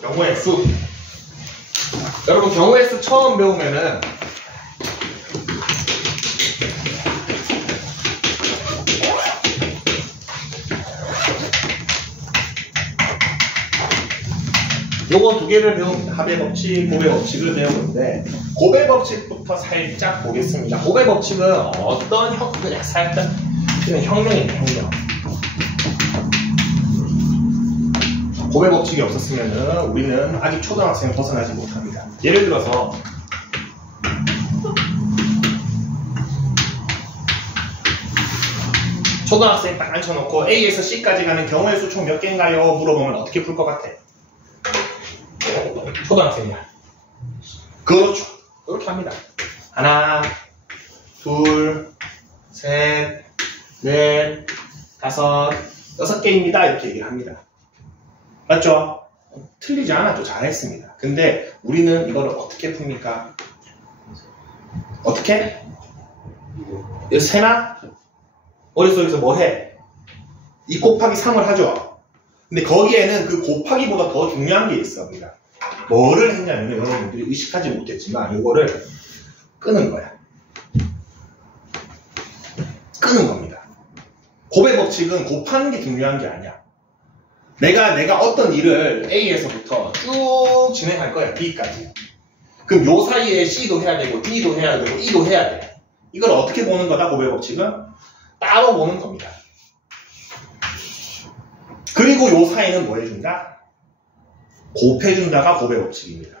경우의 수. 여러분 경우의 수 처음 배우면은 요거 두 개를 배웁니다. 합의 법칙, 곱의 법칙을 배우는데 곱의 법칙부터 살짝 보겠습니다. 곱의 법칙은 어떤 그냥 살짝 혁명입니다. 혁명. 곱의 법칙이 없었으면 우리는 아직 초등학생을 벗어나지 못합니다. 예를 들어서 초등학생 딱 앉혀놓고 A에서 C까지 가는 경우의 수 총 몇 개인가요? 물어보면 어떻게 풀 것 같아? 초등학생이야. 그렇죠. 이렇게 합니다. 하나, 둘, 셋, 넷, 다섯, 6개입니다. 이렇게 얘기를 합니다. 맞죠? 틀리지 않았죠. 잘했습니다. 근데 우리는 이거를 어떻게 풉니까? 어떻게? 이거 세나? 머릿속에서 뭐 해? 2 곱하기 3을 하죠. 근데 거기에는 그 곱하기보다 더 중요한 게 있습니다. 뭐를 했냐면 여러분들이 의식하지 못했지만 이거를 끄는 거야. 끄는 겁니다. 곱의 법칙은 곱하는 게 중요한 게 아니야. 내가 어떤 일을 A에서부터 쭉 진행할 거야. B까지. 그럼 요 사이에 C도 해야 되고 D도 해야 되고 E도 해야 돼. 이걸 어떻게 보는 거다? 곱의 법칙은 따로 보는 겁니다. 그리고 요 사이는 뭐 해준다? 곱해준다가 곱의 법칙입니다.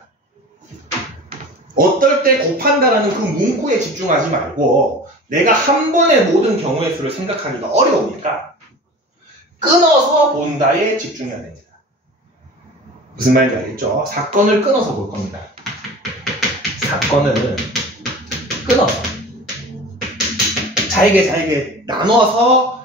어떨 때 곱한다라는 그 문구에 집중하지 말고 내가 한 번에 모든 경우의 수를 생각하기가 어려우니까 끊어서 본다에 집중해야 됩니다. 무슨 말인지 알겠죠? 사건을 끊어서 볼 겁니다. 사건을 끊어서 잘게 나눠서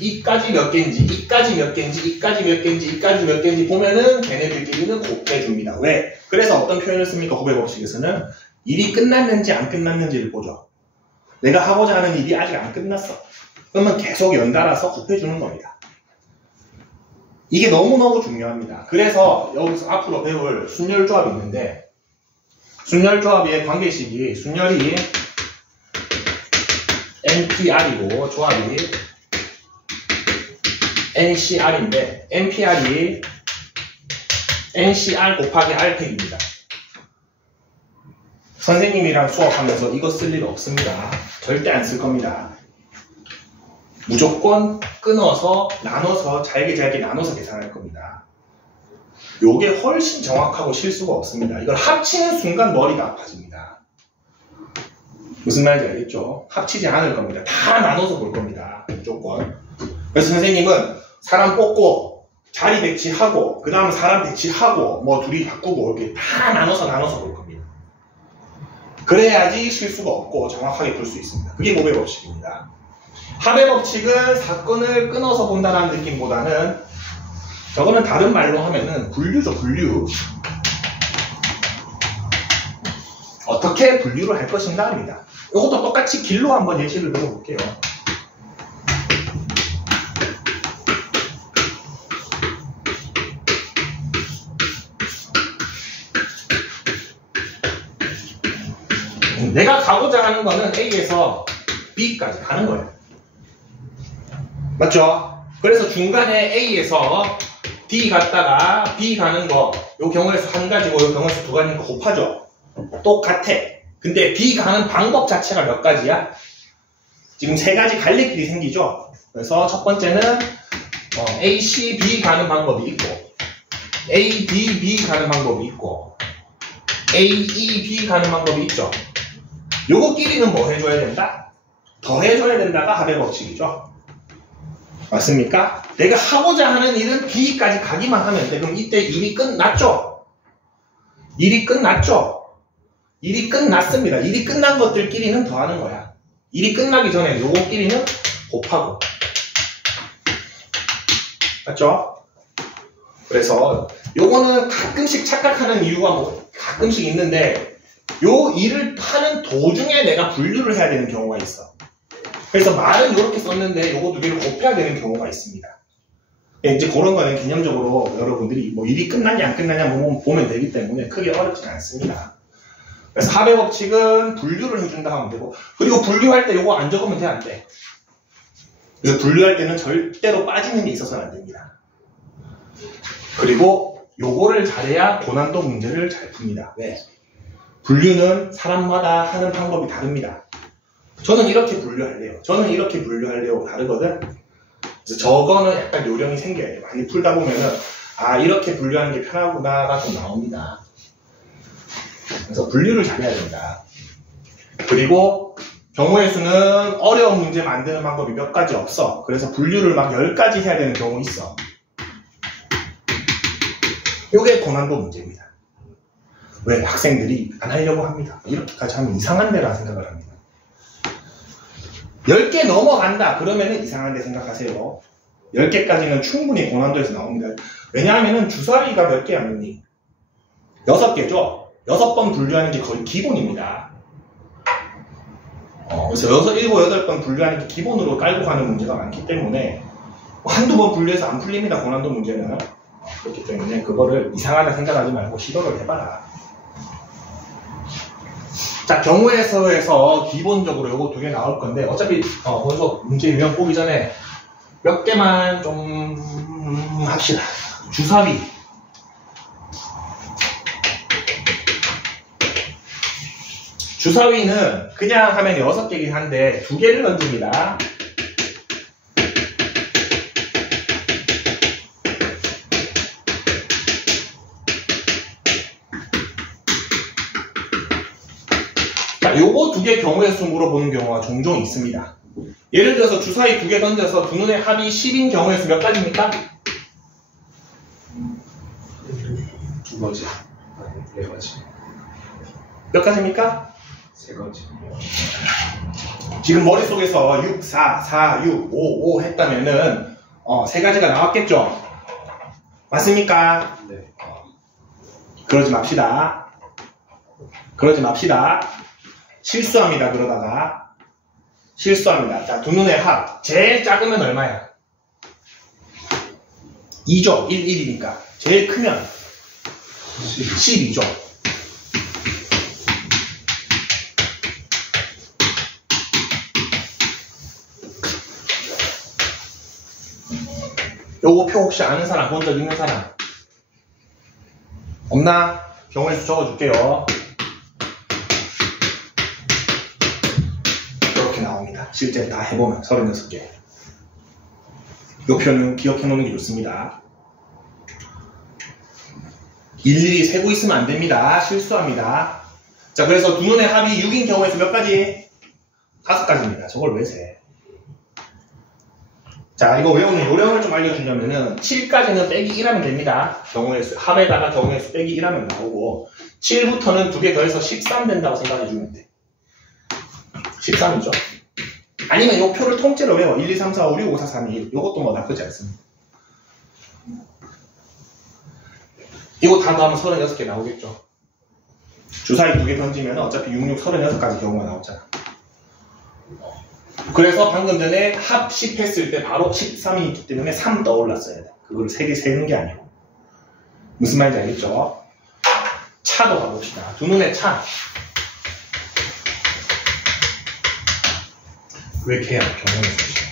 이까지 몇 개인지, 이까지 몇 개인지, 이까지 몇 개인지, 이까지 몇 개인지 보면은 걔네들끼리는 곱해줍니다. 왜? 그래서 어떤 표현을 씁니까? 곱의 법칙에서는 일이 끝났는지 안 끝났는지를 보죠. 내가 하고자 하는 일이 아직 안 끝났어. 그러면 계속 연달아서 곱해주는 겁니다. 이게 너무너무 중요합니다. 그래서 여기서 앞으로 배울 순열조합이 있는데 순열조합의 관계식이 순열이 NPR이고 조합이 NCR인데 NPR이 NCR 곱하기 RP입니다. 선생님이랑 수업하면서 이거 쓸 일 없습니다. 절대 안 쓸 겁니다. 무조건 끊어서 나눠서 잘게 나눠서 계산할 겁니다. 요게 훨씬 정확하고 실수가 없습니다. 이걸 합치는 순간 머리가 아파집니다. 무슨 말인지 알겠죠? 합치지 않을 겁니다. 다 나눠서 볼 겁니다. 무조건. 그래서 선생님은 사람 뽑고 자리 배치하고 그 다음 사람 배치하고 뭐 둘이 바꾸고 이렇게 다 나눠서 볼 겁니다. 그래야지 실수가 없고 정확하게 볼 수 있습니다. 그게 곱의 법칙입니다. 합의 법칙은 사건을 끊어서 본다는 느낌보다는 저거는 다른 말로 하면은 분류죠. 분류. 어떻게 분류를 할 것인가 합니다. 이것도 똑같이 길로 한번 예시를 들어볼게요. 내가 가고자 하는 거는 A에서 B까지 가는 거예요. 맞죠? 그래서 중간에 A에서 D 갔다가 B 가는 거, 요 경우에서 한 가지고 요 경우에서 두 가지니까 곱하죠. 똑같아. 근데 B 가는 방법 자체가 몇 가지야? 지금 세 가지 갈래길이 생기죠? 그래서 첫 번째는 A, C, B 가는 방법이 있고 A, B, B 가는 방법이 있고 A, E, B 가는 방법이 있죠. 요거끼리는 뭐 해줘야 된다? 더 해줘야 된다가 합의 법칙이죠. 맞습니까? 내가 하고자 하는 일은 B까지 가기만 하면 돼. 그럼 이때 일이 끝났죠? 일이 끝났죠? 일이 끝났습니다. 일이 끝난 것들끼리는 더하는 거야. 일이 끝나기 전에 요거끼리는 곱하고. 맞죠? 그래서 요거는 가끔씩 착각하는 이유가 뭐 가끔씩 있는데 요 일을 하는 도중에 내가 분류를 해야 되는 경우가 있어. 그래서 말은 이렇게 썼는데 요거 두 개를 곱해야 되는 경우가 있습니다. 이제 그런 거는 개념적으로 여러분들이 뭐 일이 끝났냐 안 끝났냐 보면 되기 때문에 크게 어렵지 않습니다. 그래서 합의 법칙은 분류를 해준다 하면 되고, 그리고 분류할 때 요거 안 적으면 돼, 안 돼? 그래서 분류할 때는 절대로 빠지는 게 있어서는 안 됩니다. 그리고 요거를 잘해야 고난도 문제를 잘 풉니다. 왜? 분류는 사람마다 하는 방법이 다릅니다. 저는 이렇게 분류할래요. 저는 이렇게 분류할래요. 다르거든? 그래서 저거는 약간 요령이 생겨야 돼요. 많이 풀다 보면은, 아, 이렇게 분류하는 게 편하구나가 좀 나옵니다. 그래서 분류를 잘해야 됩니다. 그리고 경우의 수는 어려운 문제 만드는 방법이 몇 가지 없어. 그래서 분류를 막 10가지 해야 되는 경우 있어. 이게 고난도 문제입니다. 왜? 학생들이 안 하려고 합니다. 이렇게까지 하면 이상한 데라 생각을 합니다. 10개 넘어간다 그러면은 이상한 데 생각하세요. 10개까지는 충분히 고난도에서 나옵니다. 왜냐하면은 주사위가 몇 개야, 언니? 6개죠? 6번 분류하는 게 거의 기본입니다. 그래서 6, 7, 8번 분류하는 게 기본으로 깔고 가는 문제가 많기 때문에 한두 번 분류해서 안 풀립니다, 고난도 문제는. 그렇기 때문에 그거를 이상하다 생각하지 말고 시도를 해봐라. 자, 경우의 수에서 기본적으로 요거 2개 나올 건데, 어차피 먼저 문제 유형 보기 전에 몇 개만 좀 합시다. 주사위. 주사위는 그냥 하면 6개긴 한데 2개를 던집니다. 자, 요거 2개 경우의 수 물어보는 경우가 종종 있습니다. 예를 들어서 주사위 2개 던져서 두 눈의 합이 10인 경우의 수 몇 가지입니까? 2가지. 아니, 4가지. 몇 가지입니까? 3가지. 지금 머릿속에서 6, 4, 4, 6, 5, 5 했다면은 3가지가 나왔겠죠? 맞습니까? 네. 그러지 맙시다. 그러지 맙시다. 실수합니다. 그러다가 실수합니다. 자, 두 눈의 합 제일 작으면 얼마야? 2죠. 1, 1이니까 제일 크면 12죠. 요거 표 혹시 아는 사람, 본 적 있는 사람? 없나? 경우의 수 적어줄게요. 이렇게 나옵니다. 실제 다 해보면 36개. 요 표는 기억해 놓는 게 좋습니다. 일일이 세고 있으면 안 됩니다. 실수합니다. 자, 그래서 두 눈의 합이 6인 경우에서 몇 가지? 5가지입니다. 저걸 왜 세? 자, 이거 외우는 요령을 좀 알려주려면은 7까지는 빼기 1하면 됩니다. 경우의 수, 합에다가 경우의 수 빼기 1하면 나오고 7부터는 2개 더해서 13 된다고 생각해주면 돼. 13이죠. 아니면 이 표를 통째로 외워. 1, 2, 3, 4, 5, 6, 5, 4, 3, 2, 1. 이것도 뭐 나쁘지 않습니다. 이거 다 더하면 36개 나오겠죠. 주사위 2개 던지면 어차피 6, 6, 36가지 경우가 나오잖아. 그래서 방금 전에 합 10 했을 때 바로 13이 있기 때문에 3 떠올랐어야 돼. 그거를 3개 세는 게 아니고. 무슨 말인지 알겠죠? 차도 가봅시다. 두 눈의 차. 왜 이렇게 해야 경우의 수죠?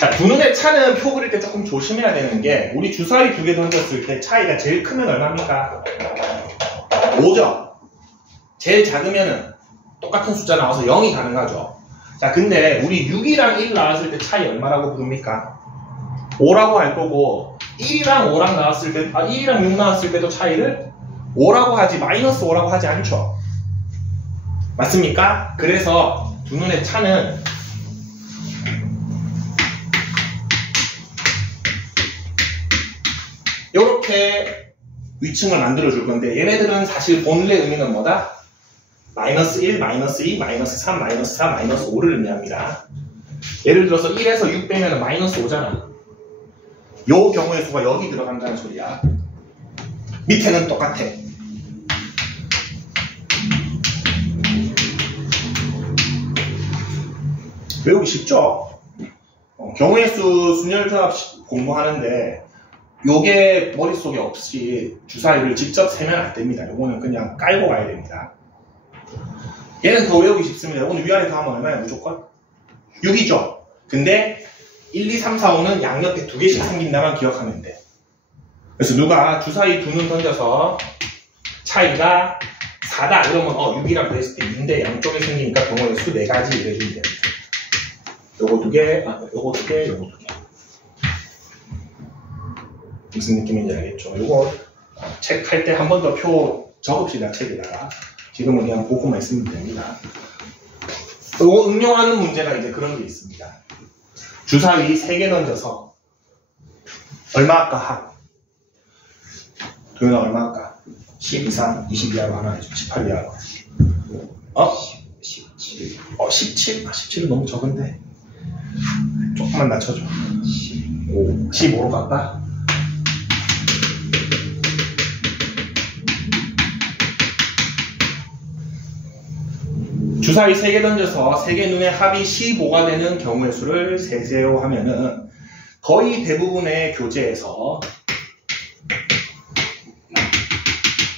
자, 두 눈의 차는 표 그릴 때 조금 조심해야 되는 게, 우리 주사위 2개 던졌을 때 차이가 제일 크면 얼마입니까? 5죠? 제일 작으면은 똑같은 숫자 나와서 0이 가능하죠. 자, 근데 우리 6이랑 1 나왔을 때 차이 얼마라고 부릅니까? 5라고 할 거고, 1이랑 5랑 나왔을 때, 1이랑 6 나왔을 때도 차이를 5라고 하지, 마이너스 5라고 하지 않죠. 맞습니까? 그래서 두 눈의 차는 이렇게 위층을 만들어 줄 건데, 얘네들은 사실 본래 의미는 뭐다? 마이너스 1, 마이너스 2, 마이너스 3, 마이너스 4, 마이너스 5를 의미합니다. 예를 들어서 1에서 6 빼면 마이너스 5잖아. 요 경우의 수가 여기 들어간다는 소리야. 밑에는 똑같아. 외우기 쉽죠? 경우의 수 순열조합 공부하는데 요게 머릿속에 없이 주사위를 직접 세면 안 됩니다. 요거는 그냥 깔고 가야 됩니다. 얘는 더 외우기 쉽습니다. 요거는 위아래 더하면 얼마예요? 무조건? 6이죠? 근데 1, 2, 3, 4, 5는 양옆에 2개씩 생긴다만 기억하면 돼. 그래서 누가 주사위 2눈 던져서 차이가 4다 이러면 6이라고 했을 때 2인데 양쪽에 생기니까 경우의 수 4가지 이래주면 됩니다. 요거 2개, 요거 2개, 요거 2개. 무슨 느낌인지 알겠죠? 요거 책 할 때 한 번 더 표 적읍시다, 책에다가. 지금은 그냥 보고만 있으면 됩니다. 요거 응용하는 문제가 이제 그런 게 있습니다. 주사위 3개 던져서 얼마 아까 합? 도현아 얼마 아까? 10 이상, 20 이하로 하나 해줘. 18 이하로. 17. 17? 17은 너무 적은데. 조금만 낮춰줘. 15. 15로 갈까? 주사위 3개 던져서 3개 눈의 합이 15가 되는 경우의 수를 세세요 하면은 거의 대부분의 교재에서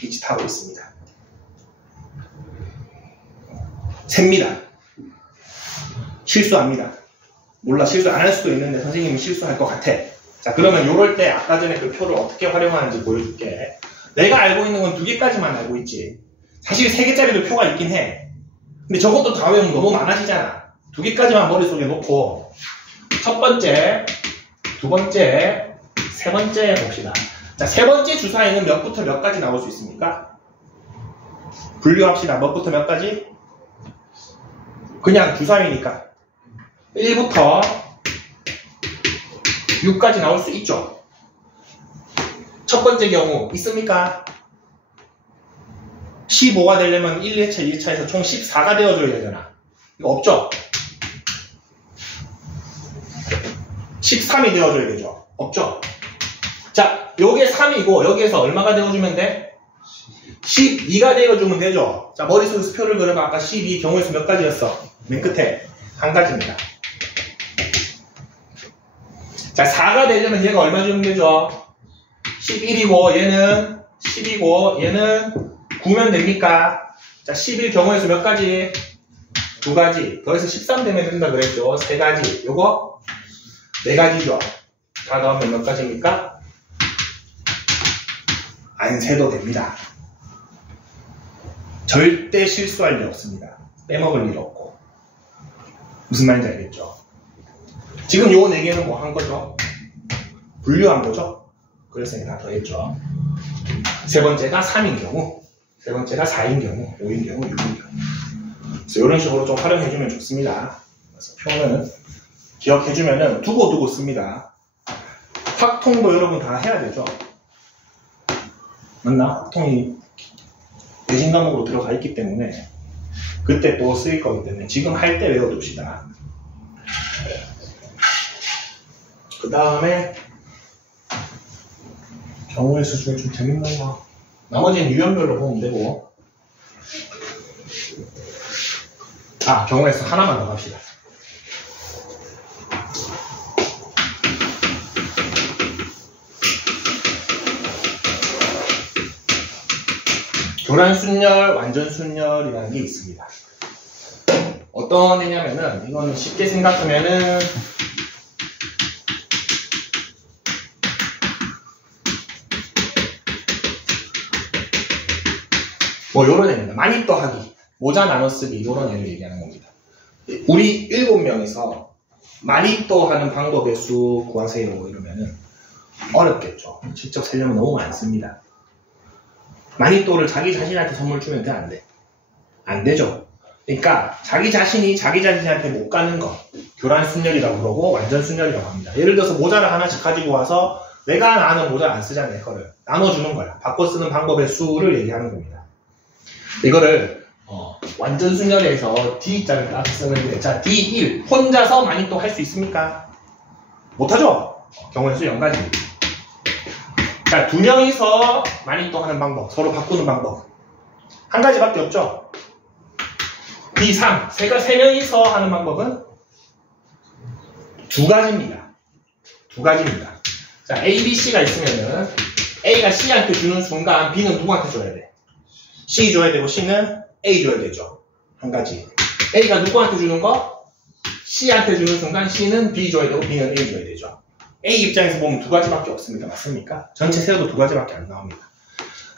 이 짓 하고 있습니다. 셉니다. 실수합니다. 몰라, 실수 안 할 수도 있는데 선생님이 실수할 것 같아. 자, 그러면 요럴 때 아까 전에 그 표를 어떻게 활용하는지 보여줄게. 내가 알고 있는 건 2개까지만 알고 있지. 사실 3개짜리도 표가 있긴 해. 근데 저것도 다 외우면 너무 많아지잖아. 2개까지만 머릿속에 놓고 첫 번째, 두 번째, 세 번째 봅시다. 자, 세 번째 주사위는 몇부터 몇까지 나올 수 있습니까? 분류합시다. 몇부터 몇까지? 그냥 주사위니까 1부터 6까지 나올 수 있죠. 첫 번째 경우 있습니까? 15가 되려면 1, 2차, 2차에서 총 14가 되어줘야 되잖아. 이거 없죠? 13이 되어줘야 되죠? 없죠? 자, 요게 3이고 여기에서 얼마가 되어주면 돼? 12가 되어주면 되죠? 자, 머릿속에 표를 그려봐. 아까 12 경우의 수 몇 가지였어? 맨 끝에 한 가지입니다. 자, 4가 되려면 얘가 얼마 주면 되죠? 11이고 얘는 10이고 얘는 9면 됩니까? 자, 11 경우의 수 몇 가지? 2가지. 더해서 13 되면 된다 그랬죠? 3가지. 요거 4가지죠? 다 더하면 몇 가지입니까? 안 세도 됩니다. 절대 실수할 일 없습니다. 빼먹을 일 없고. 무슨 말인지 알겠죠? 지금 요 4개는 뭐 한 거죠? 분류한 거죠? 그래서 다 더했죠. 세 번째가 3인 경우, 세 번째가 4인 경우, 5인 경우, 6인 경우. 그래서 이런 식으로 좀 활용해주면 좋습니다. 그래서 표는 기억해주면은 두고두고 씁니다. 확통도 여러분 다 해야 되죠? 맞나? 확통이 외신 과목으로 들어가 있기 때문에 그때 또 쓰일 거기 때문에 지금 할 때 외워둡시다. 그 다음에 경우의 수 중에 좀 재밌는 거 나머지는 유형별로 보면 되고 경우의 수 하나만 더 갑시다. 교란순열, 완전순열이라는 게 있습니다. 어떤 애냐면은 이거는 쉽게 생각하면은 뭐 요런 애입니다. 많이 더하기, 모자 나눠 쓰기 요런 애를 얘기하는 겁니다. 우리 7명이서 많이 더하는 방법의 수 구하세요 이러면은 어렵겠죠. 직접 세려면 너무 많습니다. 많이 또를 자기 자신한테 선물 주면 돼? 안 돼? 안 되죠. 그러니까 자기 자신이 자기 자신한테 못 가는 거 교란순열이라고 그러고 완전순열이라고 합니다. 예를 들어서 모자를 하나씩 가지고 와서 내가 아는 모자를 안 쓰잖아. 이거를 나눠주는 거야. 바꿔 쓰는 방법의 수를 얘기하는 겁니다. 이거를 완전순열에서 D자를 딱 쓰는데 자 D1 혼자서 많이 또 할 수 있습니까? 못하죠? 경우의 수 0가지. 자, 2명이서 많이 또 하는 방법, 서로 바꾸는 방법. 한 가지밖에 없죠? D3, 3명이서 하는 방법은 두 가지입니다. 두 가지입니다. 자, A, B, C가 있으면은 A가 C한테 주는 순간 B는 누구한테 줘야 돼? C 줘야 되고 C는 A 줘야 되죠. 한 가지. A가 누구한테 주는 거? C한테 주는 순간 C는 B 줘야 되고 B는 A 줘야 되죠. A 입장에서 보면 두 가지밖에 없습니다. 맞습니까? 전체 세워도 두 가지밖에 안 나옵니다.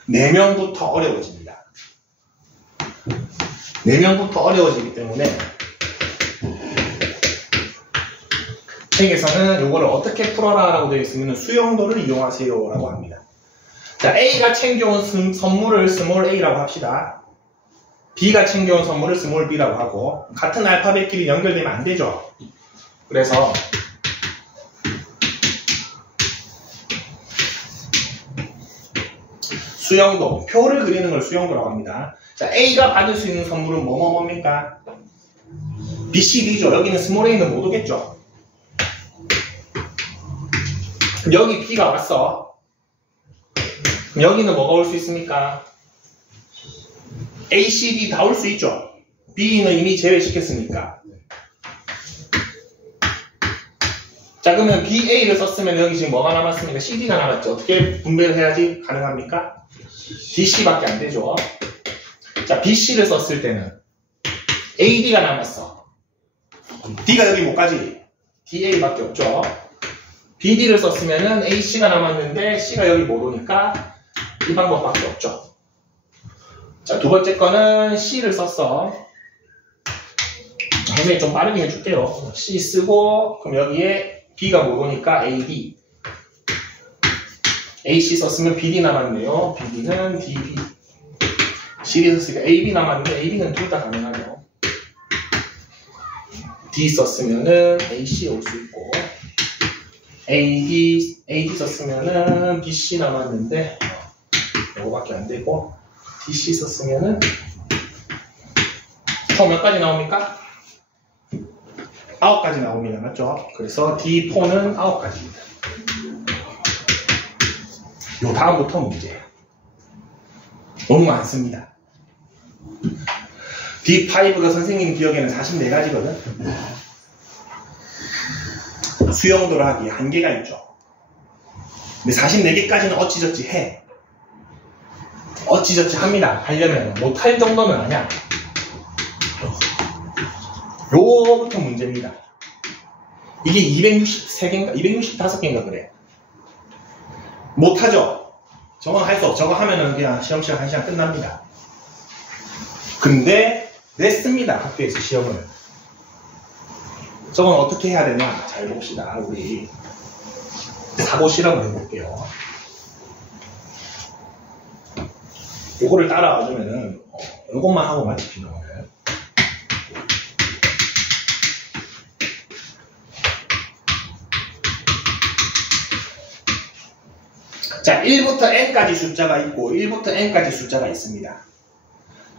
4명부터 어려워집니다. 4명부터 어려워지기 때문에 책에서는 이거를 어떻게 풀어라 라고 되어 있으면 수용도를 이용하세요 라고 합니다. 자, A가 챙겨온 선물을 스몰 a라고 합시다. B가 챙겨온 선물을 스몰 b라고 하고 같은 알파벳끼리 연결되면 안 되죠. 그래서 수용도, 표를 그리는 걸 수용도라고 합니다. 자, A가 받을 수 있는 선물은 뭡니까? B, C, D죠. 여기는 스몰 a는 못 오겠죠. 그럼 여기 B가 왔어. 그럼 여기는 뭐가 올 수 있습니까? A, C, D 다 올 수 있죠. B는 이미 제외시켰으니까. 자, 그러면 B, A를 썼으면 여기 지금 뭐가 남았습니까? C, D가 남았죠. 어떻게 분배를 해야지 가능합니까? D, C밖에 안 되죠. 자, B, C를 썼을 때는 A, D가 남았어. D가 여기 못 가지. D, A밖에 없죠. B, D를 썼으면은 A, C가 남았는데 C가 여기 못 오니까 이 방법밖에 없죠. 자, 두 번째 거는 C를 썼어. 선생님 좀 빠르게 해줄게요. C 쓰고 그럼 여기에 B가 못 오니까 A, D. AC 썼으면 BD 남았네요. BD는 DB. C를 썼으니까 AB 남았는데 AB는 둘 다 가능하죠. D 썼으면은 AC 올 수 있고 AD 썼으면은 BC 남았는데 이거밖에 안 되고 DC 썼으면은 총 몇 가지 나옵니까? 9가지 나옵니다. 맞죠? 그래서 D4는 9가지입니다. 요 다음부터 문제예요. 너무 많습니다. D5가 선생님 기억에는 44가지거든. 수용도를 하기에 한계가 있죠. 근데 44개까지는 어찌저찌 해. 어찌저찌 합니다. 하려면 못할 정도는 아니야. 요거부터 문제입니다. 이게 263개인가 265개인가 그래. 못하죠. 저건 할 수 없어. 저거 하면은 그냥 시험 1시간 끝납니다. 근데 냈습니다. 학교에서 시험을. 저건 어떻게 해야 되냐? 잘 봅시다. 우리 사고 실험을 해볼게요. 요거를 따라와 주면은 요것만 하고 맞추시는 거예요. 자, 1부터 n까지 숫자가 있고 1부터 n까지 숫자가 있습니다.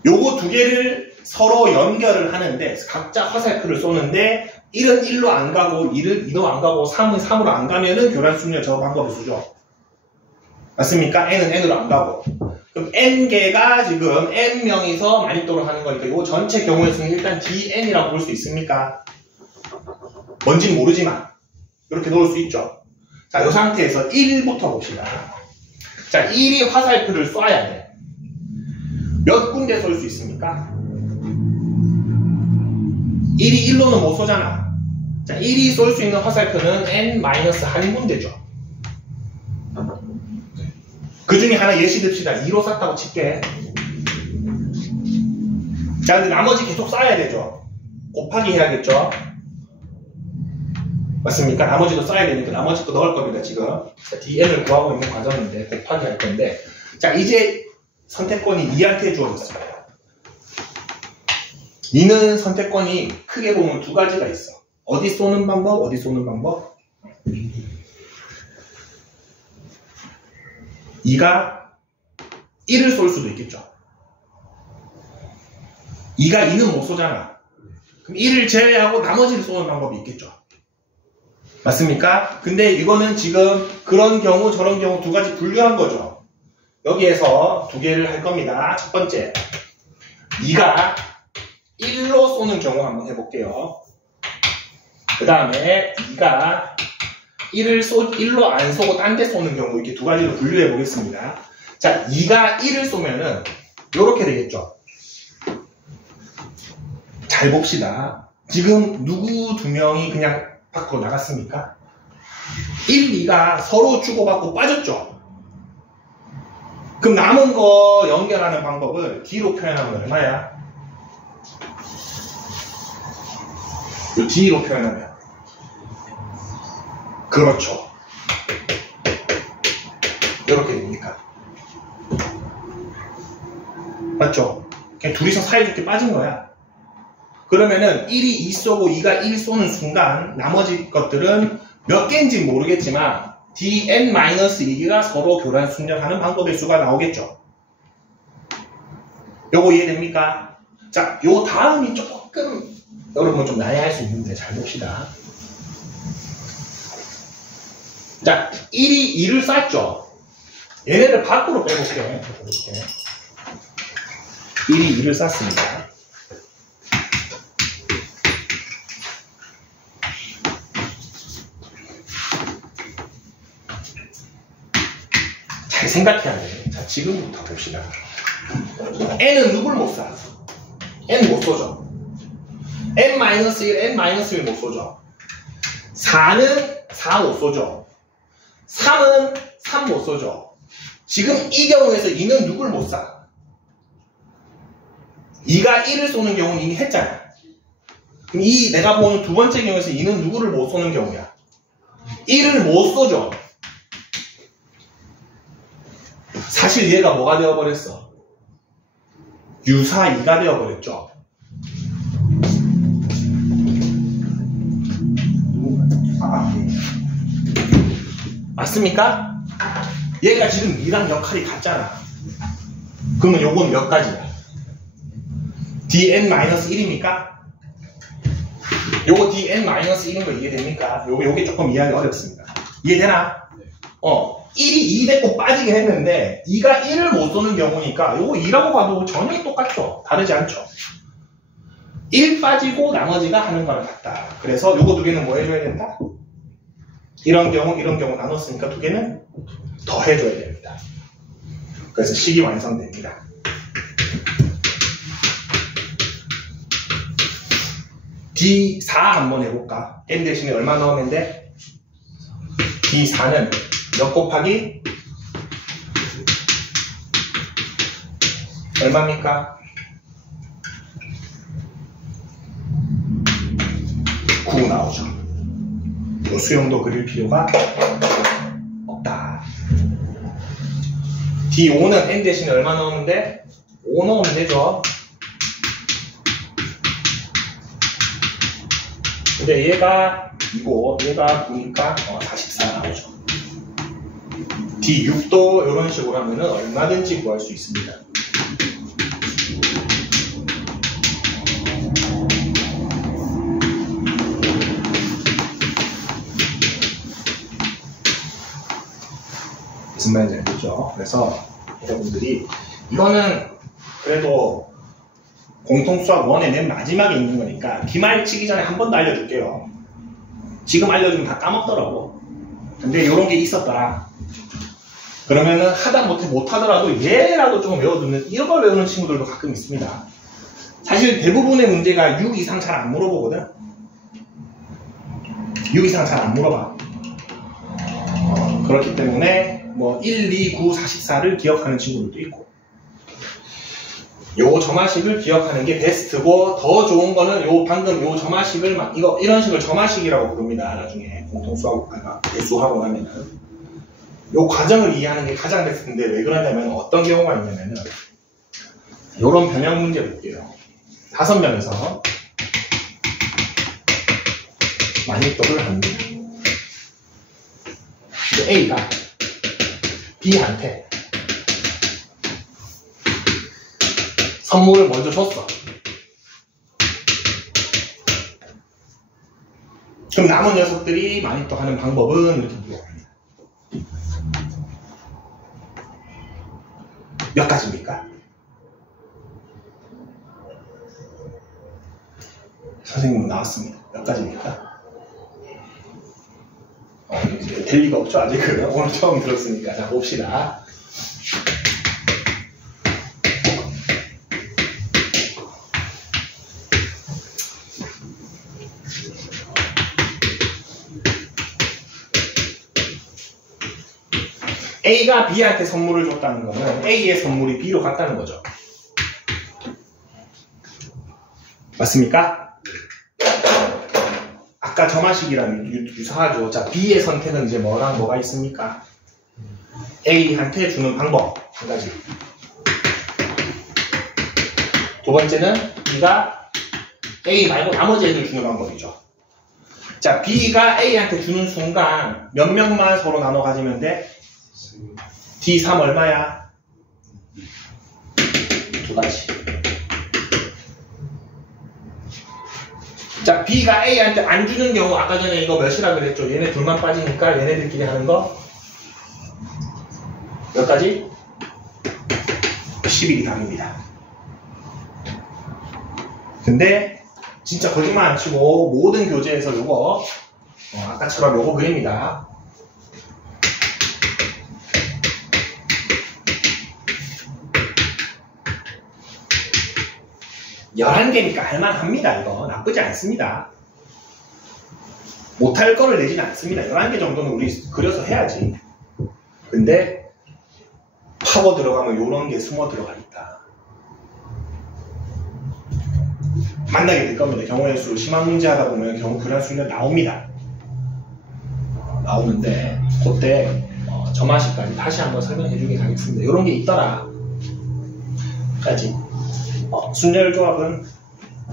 요거 두 개를 서로 연결을 하는데 각자 화살표를 쏘는데 1은 1로 안 가고 2는 2로 안 가고 3은 3으로 안 가면은 교란순열 저 방법을 쓰죠. 맞습니까? n은 n으로 안 가고. 그럼 n개가 지금 n명이서 마니또를 하는 거니까 요 전체 경우에서는 일단 dn이라고 볼 수 있습니까? 뭔지는 모르지만 이렇게 놓을 수 있죠. 자, 이 상태에서 1부터 봅시다. 자, 1이 화살표를 쏴야 돼. 몇 군데 쏠 수 있습니까? 1이 1로는 못 쏘잖아. 자, 1이 쏠 수 있는 화살표는 n-1군데죠. 그 중에 하나 예시 듭시다. 2로 쐈다고 칠게. 자, 근데 나머지 계속 쏴야 되죠. 곱하기 해야겠죠. 맞습니까? 나머지도 써야 되니까 나머지 거 넣을 겁니다, 지금. 자, dn을 구하고 있는 과정인데 곱하기 할 건데. 자, 이제 선택권이 2한테 주어졌어요. 2는 선택권이 크게 보면 두 가지가 있어. 어디 쏘는 방법, 어디 쏘는 방법. 2가 1을 쏠 수도 있겠죠. 2가 2는 못 쏘잖아. 그럼 1을 제외하고 나머지를 쏘는 방법이 있겠죠. 맞습니까? 근데 이거는 지금 그런 경우 저런 경우 두 가지 분류한 거죠. 여기에서 두 개를 할 겁니다. 첫 번째, 2가 1로 쏘는 경우 한번 해볼게요. 그 다음에 2가 1로 안 쏘고 딴 데 쏘는 경우 이렇게 두 가지로 분류해 보겠습니다. 자, 2가 1을 쏘면은 이렇게 되겠죠. 잘 봅시다. 지금 누구 두 명이 그냥 밖으로 나갔습니까? 1, 2가 서로 주고받고 빠졌죠. 그럼 남은 거 연결하는 방법을 D로 표현하면 얼마야? 이 D로 표현하면 그렇죠. 이렇게 됩니까? 맞죠? 그냥 둘이서 사이좋게 빠진 거야. 그러면은 1이 2 쏘고 2가 1 쏘는 순간 나머지 것들은 몇 개인지 모르겠지만 dn-2개가 서로 교란 순정하는 방법의 수가 나오겠죠. 요거 이해됩니까? 자, 요 다음이 조금 여러분 좀 난해할 수 있는데 잘 봅시다. 자, 1이 2를 쐈죠. 얘네를 밖으로 빼볼게. 이렇게. 1이 2를 쐈습니다. 잘 생각해야 돼. 자, 지금부터 봅시다. n은 누굴 못 쏴? n 못 쏘죠. n-1, n-1 못 쏘죠. 4는 4 못 쏘죠. 3은 3 못 쏘죠. 지금 이 경우에서 2는 누굴 못 쏴? 2가 1을 쏘는 경우는 이미 했잖아. 그럼 이 내가 보는 두 번째 경우에서 2는 누구를 못 쏘는 경우야? 1을 못 쏘죠. 사실 얘가 뭐가 되어버렸어? 유사 2가 되어버렸죠. 맞습니까? 얘가 지금 2랑 역할이 같잖아. 그러면 요건 몇 가지야? dn-1입니까? 요거 dn-1인 거 이해됩니까? 요게 조금 이해하기 어렵습니다. 이해되나? 1이 2 됐고 빠지긴 했는데 2가 1을 못 쏘는 경우니까 요거 2라고 봐도 전혀 똑같죠. 다르지 않죠. 1 빠지고 나머지가 하는 거랑 같다. 그래서 요거 두 개는 뭐 해줘야 된다? 이런 경우 나눴으니까 두 개는 더 해줘야 됩니다. 그래서 식이 완성됩니다. D4 한번 해볼까? n 대신에 얼마 넣으면 돼? D4는 몇 곱하기? 얼마입니까? 9 나오죠. 이 수용도 그릴 필요가 없다. D5는 n 대신에 얼마 넣으면 돼? 5 넣으면 되죠. 근데 얘가 2고 얘가 9니까 44 나오죠. D6도 이런 식으로 하면 얼마든지 구할 수 있습니다. 무슨 말인지 알겠죠? 그래서 여러분들이 이거는 그래도 공통수학 1의 맨 마지막에 있는 거니까 기말 치기 전에 한 번 더 알려줄게요. 지금 알려주면 다 까먹더라고. 근데 이런 게 있었더라. 그러면은 하다못해 못하더라도 얘라도 좀 외워두는 이런 걸 외우는 친구들도 가끔 있습니다. 사실 대부분의 문제가 6 이상 잘 안 물어보거든. 6 이상 잘 안 물어봐. 그렇기 때문에 뭐 1, 2, 9, 44를 기억하는 친구들도 있고 요 점화식을 기억하는 게 베스트고 더 좋은 거는 요 방금 요 점화식을 막 이런 식을 점화식이라고 부릅니다. 나중에 공통수학 대수하고 나면은 요 과정을 이해하는 게 가장 베스트인데 왜 그러냐면 어떤 경우가 있냐면은 요런 변형 문제 볼게요. 5명에서 만입도를 합니다. A가 B한테 선물을 먼저 줬어. 그럼 남은 녀석들이 만입도 하는 방법은 이렇게 물어봅니다. 몇 가지입니까? 선생님은 나왔습니다. 몇 가지입니까? 될 리가 없죠, 아직은. 오늘 처음 들었으니까. 자, 봅시다. A가 B한테 선물을 줬다는 거는 A의 선물이 B로 갔다는 거죠. 맞습니까? 아까 점화식이랑 유사하죠. 자, B의 선택은 이제 뭐가 있습니까? A한테 주는 방법 한 가지. 두 번째는 B가 A 말고 나머지 애들 주는 방법이죠. 자, B가 A한테 주는 순간 몇 명만 서로 나눠 가지면 돼? D3 얼마야? 두 가지. 자, B가 A한테 안 주는 경우, 아까 전에 이거 몇이라 그랬죠? 얘네 둘만 빠지니까 얘네들끼리 하는 거 몇 가지? 10일이 답입니다. 근데 진짜 거짓말 안 치고 모든 교재에서 요거 아까처럼 요거 그립니다. 11개니까 할만합니다. 이거 나쁘지 않습니다. 못할 거를 내지는 않습니다. 11개 정도는 우리 그려서 해야지. 근데 파고 들어가면 요런 게 숨어 들어가 있다. 만나게 될 겁니다. 경우의 수 심한 문제 하다 보면 경우 교란 수는 나옵니다. 나오는데 그때 점화식까지 다시 한번 설명해 주긴 하겠습니다. 요런 게 있더라 까지. 순열 조합은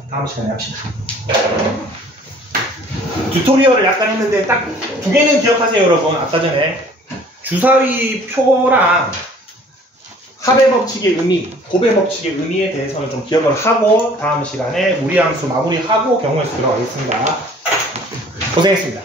다음 시간에 합시다. 튜토리얼을 약간 했는데 딱 두 개는 기억하세요, 여러분. 아까 전에 주사위 표랑 합의 법칙의 의미, 곱의 법칙의 의미에 대해서는 좀 기억을 하고 다음 시간에 무리함수 마무리하고 경우의 수 들어가겠습니다. 고생했습니다.